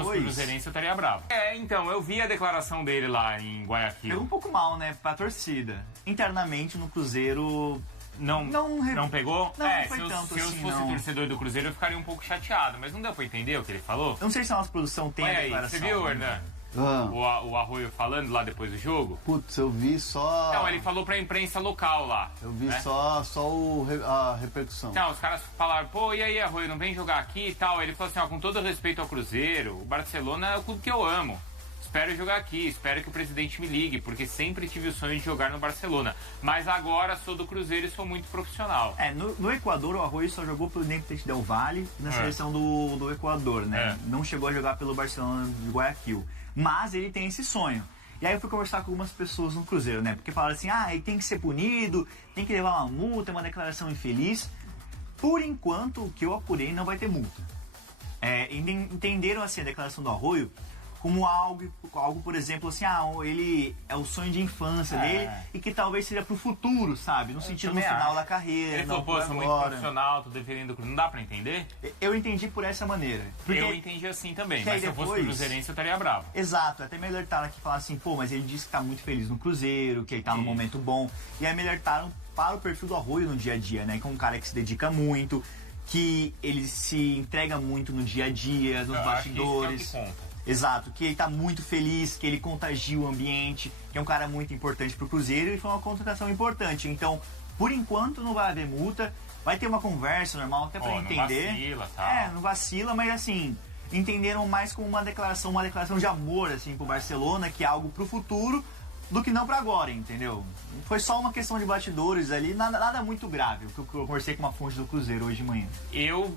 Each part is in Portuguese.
eu fosse cruzeirense, eu estaria bravo. Então, eu vi a declaração dele lá em Guayaquil. Pegou um pouco mal, né, pra torcida. Internamente, no Cruzeiro... Não pegou? Não, não foi tanto se eu assim, fosse não. torcedor do Cruzeiro, eu ficaria um pouco chateado. Mas não deu pra entender o que ele falou? Eu não sei se a nossa produção tem Olha a aí, declaração. você viu, Hernan? O Arroio falando lá depois do jogo? Putz, eu vi só... Não, ele falou pra imprensa local lá. Eu vi né? só a repercussão. Então, os caras falaram, pô, e aí, Arroio, não vem jogar aqui e tal? Ele falou assim, ó, com todo respeito ao Cruzeiro, o Barcelona é o clube que eu amo. Espero jogar aqui, espero que o presidente me ligue, porque sempre tive o sonho de jogar no Barcelona. Mas agora sou do Cruzeiro e sou muito profissional. No Equador, o Arroio só jogou pelo Independente Del Valle na seleção do Equador, né? Não chegou a jogar pelo Barcelona de Guayaquil. Mas ele tem esse sonho. E aí eu fui conversar com algumas pessoas no Cruzeiro, né? Porque falaram assim, ele tem que ser punido, tem que levar uma multa, uma declaração infeliz. Por enquanto, o que eu apurei, não vai ter multa. Entenderam assim a declaração do Arroio como algo, por exemplo, assim, ele é o sonho de infância dele e que talvez seja pro futuro, sabe? No sentido no final da carreira. Ele falou, pô, sou muito profissional, tô defendendo o Cruzeiro. Não dá pra entender? Eu entendi por essa maneira. Eu entendi assim também, mas se eu fosse cruzeirense, eu estaria bravo. Exato, até me alertaram aqui e falaram assim, pô, mas ele disse que tá muito feliz no Cruzeiro, que ele tá num momento bom. E aí me alertaram para o perfil do Arroio no dia a dia, né? Que é um cara que se dedica muito, que ele se entrega muito no dia a dia, nos bastidores. Acho que isso é o que conta. Exato, que ele tá muito feliz, que ele contagia o ambiente, que é um cara muito importante pro Cruzeiro e foi uma contratação importante. Então, por enquanto não vai haver multa, vai ter uma conversa normal até pra entender. Não vacila, tá? Não vacila, mas assim, entenderam mais como uma declaração de amor assim pro Barcelona, que é algo pro futuro, do que não pra agora, entendeu? Foi só uma questão de bastidores ali, nada muito grave, o que eu conversei com uma fonte do Cruzeiro hoje de manhã. Eu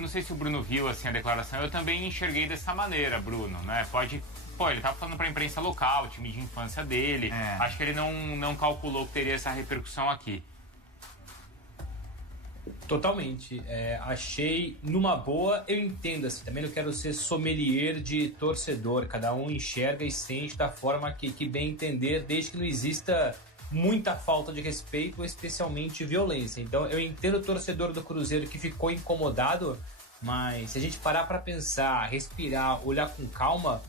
não sei se o Bruno viu assim a declaração, eu também enxerguei dessa maneira, Bruno, né? Ele tava falando pra imprensa local, time de infância dele, acho que ele não calculou que teria essa repercussão aqui. Totalmente. Achei numa boa, eu entendo assim, também não quero ser sommelier de torcedor, cada um enxerga e sente da forma que bem entender, desde que não exista muita falta de respeito, especialmente violência. Então eu entendo o torcedor do Cruzeiro que ficou incomodado, mas se a gente parar para pensar, respirar, olhar com calma,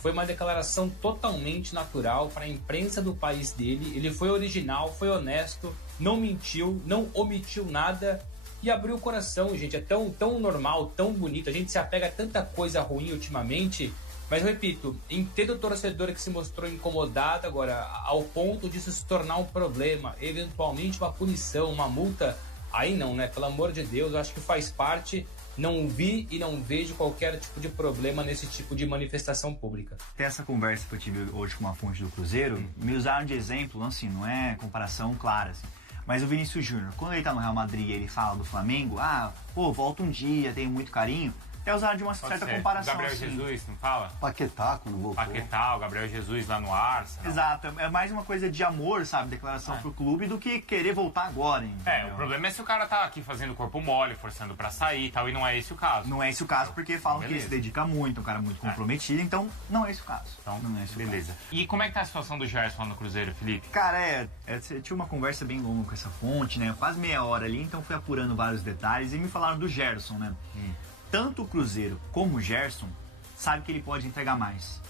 foi uma declaração totalmente natural para a imprensa do país dele. Ele foi original, foi honesto, não mentiu, não omitiu nada e abriu o coração, gente. É tão normal, tão bonito. A gente se apega a tanta coisa ruim ultimamente. Mas eu repito, entendo o torcedor que se mostrou incomodado agora, ao ponto disso se tornar um problema, eventualmente uma punição, uma multa. Aí não, né? Pelo amor de Deus, eu acho que faz parte. Não vi e não vejo qualquer tipo de problema nesse tipo de manifestação pública. Tem essa conversa que eu tive hoje com uma fonte do Cruzeiro, me usaram de exemplo, assim, não é comparação clara, assim. Mas o Vinícius Júnior, quando ele tá no Real Madrid e ele fala do Flamengo, volta um dia, tenho muito carinho, até usaram de uma certa comparação. O Gabriel assim. Jesus, não fala? Paquetá, quando voltou. Paquetá, o Gabriel Jesus lá no Arsenal. Exato, é mais uma coisa de amor, sabe, declaração pro clube, do que querer voltar agora, entendeu? O problema é se o cara tá aqui fazendo corpo mole, forçando pra sair e tal, e não é esse o caso. Não é esse o caso, porque falam que ele se dedica muito, um cara muito comprometido, então não é esse o caso. Então, não é esse beleza. O caso. E como é que tá a situação do Gerson lá no Cruzeiro, Felipe? Cara, eu tinha uma conversa bem longa com essa fonte, né, quase meia hora ali, então fui apurando vários detalhes e me falaram do Gerson, né. Tanto o Cruzeiro como o Gerson sabe que ele pode entregar mais.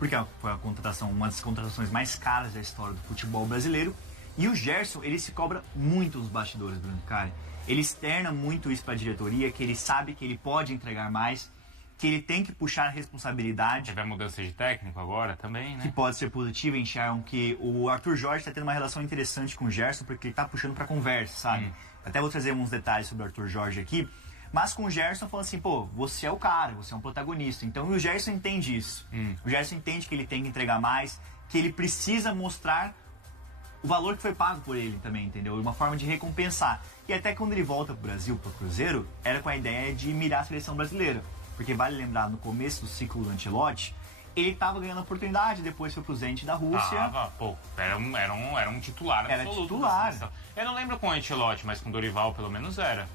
Porque foi a contratação, uma das contratações mais caras da história do futebol brasileiro. E o Gerson, ele se cobra muito nos bastidores, Bruno, cara. Ele externa muito isso pra diretoria, que ele sabe que ele pode entregar mais, que ele tem que puxar a responsabilidade. Teve a mudança de técnico agora também, né? Que pode ser positiva, enxergam que o Arthur Jorge tá tendo uma relação interessante com o Gerson, porque ele tá puxando pra conversa, sabe? Até vou trazer uns detalhes sobre o Arthur Jorge aqui. Mas com o Gerson falando assim, pô, você é o cara, você é um protagonista. Então o Gerson entende isso. O Gerson entende que ele tem que entregar mais, que ele precisa mostrar o valor que foi pago por ele também, entendeu? Uma forma de recompensar. E até quando ele volta pro Brasil, pro Cruzeiro, era com a ideia de mirar a seleção brasileira. Porque vale lembrar, no começo do ciclo do Ancelotti, ele tava ganhando oportunidade, depois foi pro Zenit da Rússia. Era um titular absoluto. Era titular. Eu não lembro com o Ancelotti, mas com o Dorival pelo menos era.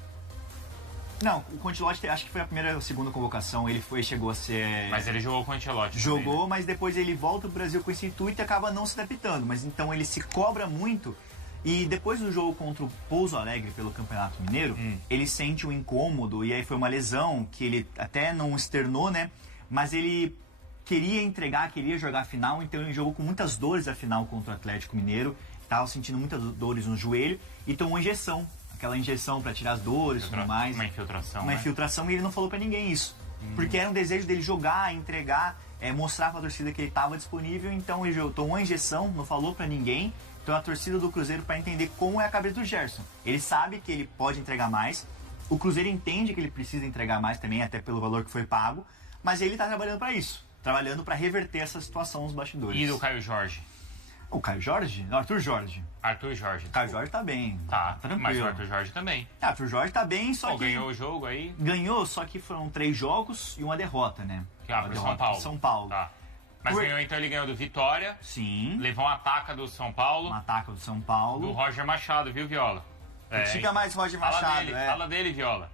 Não, o Ancelotti acho que foi a primeira ou segunda convocação, chegou a ser... Mas ele jogou com o Ancelotti Jogou, também, né? Mas depois ele volta pro Brasil com esse intuito e acaba não se adaptando. Mas então ele se cobra muito e depois do jogo contra o Pouso Alegre pelo Campeonato Mineiro, ele sente um incômodo e aí foi uma lesão que ele até não externou, né? mas ele queria entregar, queria jogar a final, então ele jogou com muitas dores a final contra o Atlético Mineiro, estava sentindo muitas dores no joelho e tomou injeção, aquela injeção para tirar as dores e tudo mais. Uma infiltração, Uma infiltração, e ele não falou para ninguém isso, porque era um desejo dele jogar, entregar, mostrar para a torcida que ele estava disponível, então ele tomou a injeção, não falou para ninguém. Então a torcida do Cruzeiro, para entender como é a cabeça do Gerson, ele sabe que ele pode entregar mais, o Cruzeiro entende que ele precisa entregar mais também, até pelo valor que foi pago, mas ele está trabalhando para isso, trabalhando para reverter essa situação nos bastidores. E do Caio Jorge? O Caio Jorge? Não, Arthur Jorge. Arthur Jorge. O Caio Jorge tá bem. Tá, tranquilo. mas o Arthur Jorge também. Arthur Jorge tá bem, só que... Ganhou o jogo aí? Ganhou, só que foram 3 jogos e uma derrota, né? Pro São Paulo. São Paulo. Tá. Mas então ele ganhou do Vitória. Sim. Levou um ataque do São Paulo. Um ataque do São Paulo. Do Roger Machado, viu, Viola? Fica mais Roger Machado, Fala dele, Viola.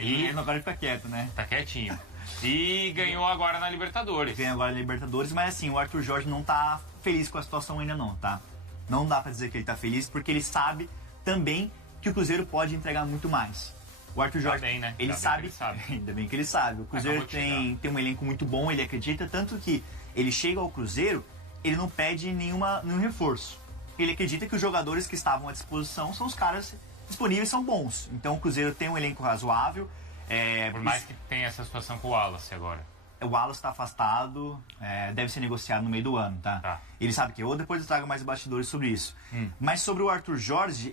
E agora ele fica quieto, né? Tá quietinho. E ganhou agora na Libertadores. Ganhou agora na Libertadores, mas assim, o Arthur Jorge não tá feliz com a situação ainda não, tá? Não dá pra dizer que ele tá feliz, porque ele sabe também que o Cruzeiro pode entregar muito mais. O Arthur Jorge, bem, né? ele sabe, ainda bem que ele sabe. O Cruzeiro tem um elenco muito bom, ele acredita, tanto que ele chega ao Cruzeiro, ele não pede nenhum reforço. Ele acredita que os jogadores que estavam à disposição são os caras disponíveis, são bons. Então o Cruzeiro tem um elenco razoável. Por mais que tenha essa situação com o Wallace agora. O Wallace está afastado, deve ser negociado no meio do ano, tá? Ele sabe que depois eu trago mais bastidores sobre isso. Mas sobre o Arthur Jorge,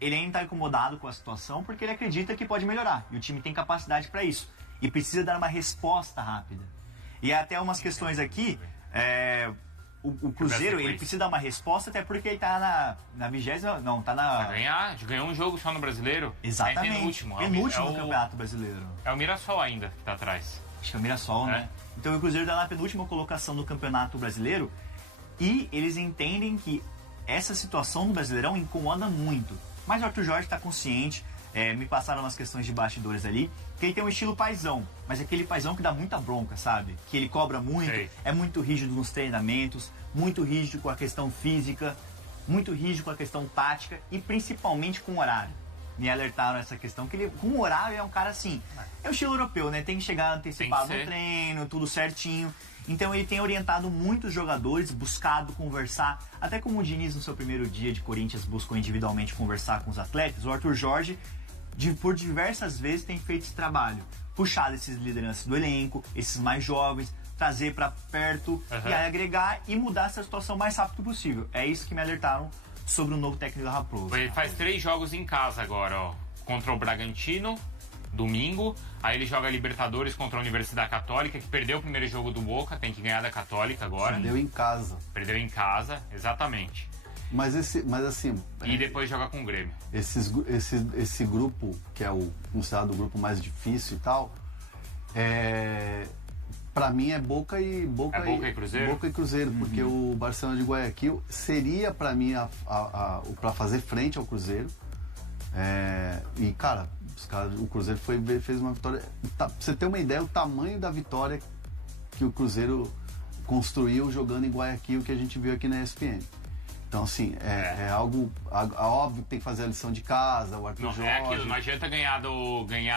ele ainda está incomodado com a situação porque ele acredita que pode melhorar. E o time tem capacidade para isso. E precisa dar uma resposta rápida. E até umas questões aqui, o Cruzeiro, ele precisa dar uma resposta, até porque ele está na 20ª, não, está na... Ganhou um jogo só no Brasileiro. Exatamente. Penúltimo no Campeonato Brasileiro. É o Mirassol ainda que está atrás. Acho que é o Mirassol, né? Então o Cruzeiro está na penúltima colocação do Campeonato Brasileiro e eles entendem que essa situação do Brasileirão incomoda muito. Mas o Arthur Jorge está consciente, me passaram umas questões de bastidores ali, que ele tem um estilo paizão, mas aquele paizão que dá muita bronca, sabe? Que ele cobra muito, é muito rígido nos treinamentos, muito rígido com a questão física, muito rígido com a questão tática e principalmente com o horário. Me alertaram essa questão, que ele, com o horário, é um cara assim, é o estilo europeu, né? Tem que chegar antecipado no treino, tudo certinho. Então ele tem orientado muitos jogadores, buscado conversar, até como o Diniz no seu primeiro dia de Corinthians buscou individualmente conversar com os atletas, o Arthur Jorge, por diversas vezes, tem feito esse trabalho. Puxado esses lideranças do elenco, esses mais jovens, trazer para perto e aí agregar e mudar essa situação o mais rápido possível. É isso que me alertaram sobre o novo técnico da Raposa. Ele faz 3 jogos em casa agora, ó. Contra o Bragantino, domingo. Aí ele joga Libertadores contra a Universidade Católica, que perdeu o primeiro jogo do Boca, tem que ganhar da Católica agora. Perdeu em casa. Perdeu em casa, exatamente. Mas assim... E depois joga com o Grêmio. Esse grupo, que é considerado o grupo mais difícil e tal, pra mim é Boca e Cruzeiro? Boca e Cruzeiro, porque o Barcelona de Guayaquil seria pra mim pra fazer frente ao Cruzeiro. E cara, o Cruzeiro fez uma vitória. Pra você ter uma ideia, o tamanho da vitória que o Cruzeiro construiu jogando em Guayaquil, que a gente viu aqui na ESPN. Então, assim, é algo óbvio que tem que fazer a lição de casa, o Arthur Jorge... É aquilo, não adianta ganhar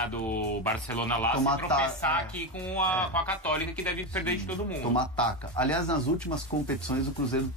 do Barcelona lá se tropeçar aqui com a Católica, que deve perder de todo mundo. Tomar taca. Aliás, nas últimas competições, o Cruzeiro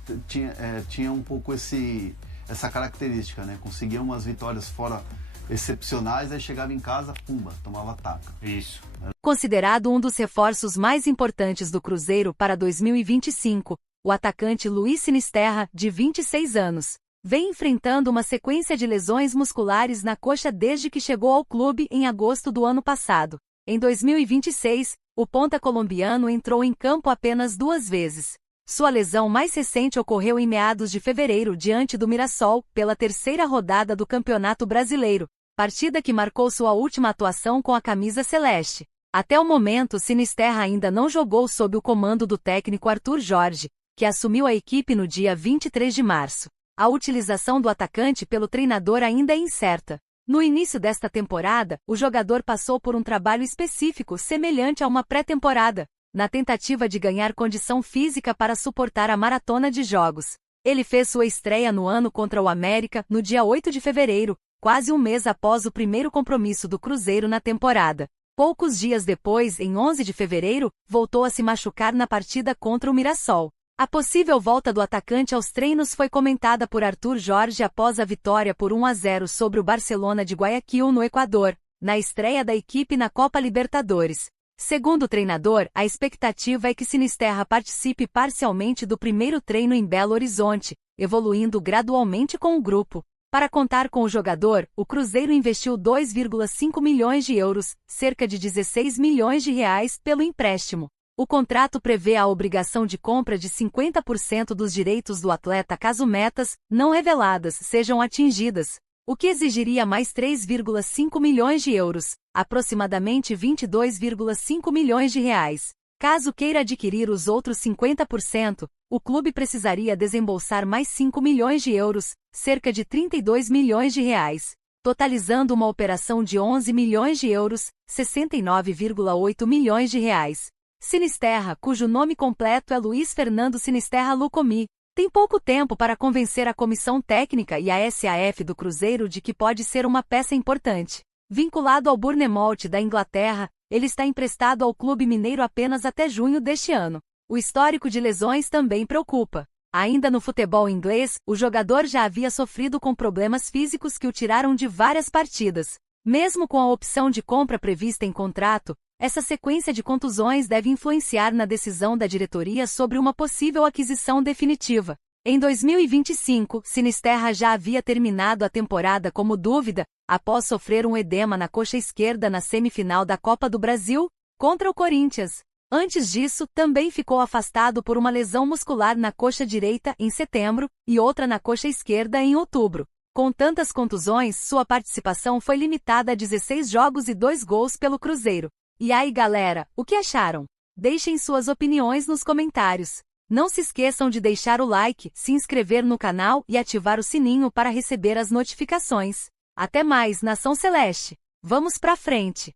tinha um pouco essa característica, né? Conseguia umas vitórias fora excepcionais, aí chegava em casa, pumba, tomava taca. Isso. Considerado um dos reforços mais importantes do Cruzeiro para 2025, o atacante Luiz Sinisterra, de 26 anos, vem enfrentando uma sequência de lesões musculares na coxa desde que chegou ao clube em agosto do ano passado. Em 2026, o ponta colombiano entrou em campo apenas 2 vezes. Sua lesão mais recente ocorreu em meados de fevereiro diante do Mirassol, pela 3ª rodada do Campeonato Brasileiro, partida que marcou sua última atuação com a camisa celeste. Até o momento, Sinisterra ainda não jogou sob o comando do técnico Arthur Jorge, que assumiu a equipe no dia 23 de março. A utilização do atacante pelo treinador ainda é incerta. No início desta temporada, o jogador passou por um trabalho específico semelhante a uma pré-temporada, na tentativa de ganhar condição física para suportar a maratona de jogos. Ele fez sua estreia no ano contra o América, no dia 8 de fevereiro, quase um mês após o primeiro compromisso do Cruzeiro na temporada. Poucos dias depois, em 11 de fevereiro, voltou a se machucar na partida contra o Mirassol. A possível volta do atacante aos treinos foi comentada por Arthur Jorge após a vitória por 1-0 sobre o Barcelona de Guayaquil no Equador, na estreia da equipe na Copa Libertadores. Segundo o treinador, a expectativa é que Sinisterra participe parcialmente do primeiro treino em Belo Horizonte, evoluindo gradualmente com o grupo. Para contar com o jogador, o Cruzeiro investiu 2,5 milhões de euros, cerca de 16 milhões de reais, pelo empréstimo. O contrato prevê a obrigação de compra de 50% dos direitos do atleta caso metas, não reveladas, sejam atingidas, o que exigiria mais 3,5 milhões de euros, aproximadamente 22,5 milhões de reais. Caso queira adquirir os outros 50%, o clube precisaria desembolsar mais 5 milhões de euros, cerca de 32 milhões de reais, totalizando uma operação de 11 milhões de euros, 69,8 milhões de reais. Sinisterra, cujo nome completo é Luiz Fernando Sinisterra Lucomi, tem pouco tempo para convencer a comissão técnica e a SAF do Cruzeiro de que pode ser uma peça importante. Vinculado ao Bournemouth da Inglaterra, ele está emprestado ao clube mineiro apenas até junho deste ano. O histórico de lesões também preocupa. Ainda no futebol inglês, o jogador já havia sofrido com problemas físicos que o tiraram de várias partidas. Mesmo com a opção de compra prevista em contrato, essa sequência de contusões deve influenciar na decisão da diretoria sobre uma possível aquisição definitiva. Em 2025, Sinisterra já havia terminado a temporada como dúvida, após sofrer um edema na coxa esquerda na semifinal da Copa do Brasil, contra o Corinthians. Antes disso, também ficou afastado por uma lesão muscular na coxa direita em setembro e outra na coxa esquerda em outubro. Com tantas contusões, sua participação foi limitada a 16 jogos e 2 gols pelo Cruzeiro. E aí, galera, o que acharam? Deixem suas opiniões nos comentários. Não se esqueçam de deixar o like, se inscrever no canal e ativar o sininho para receber as notificações. Até mais, Nação Celeste! Vamos pra frente!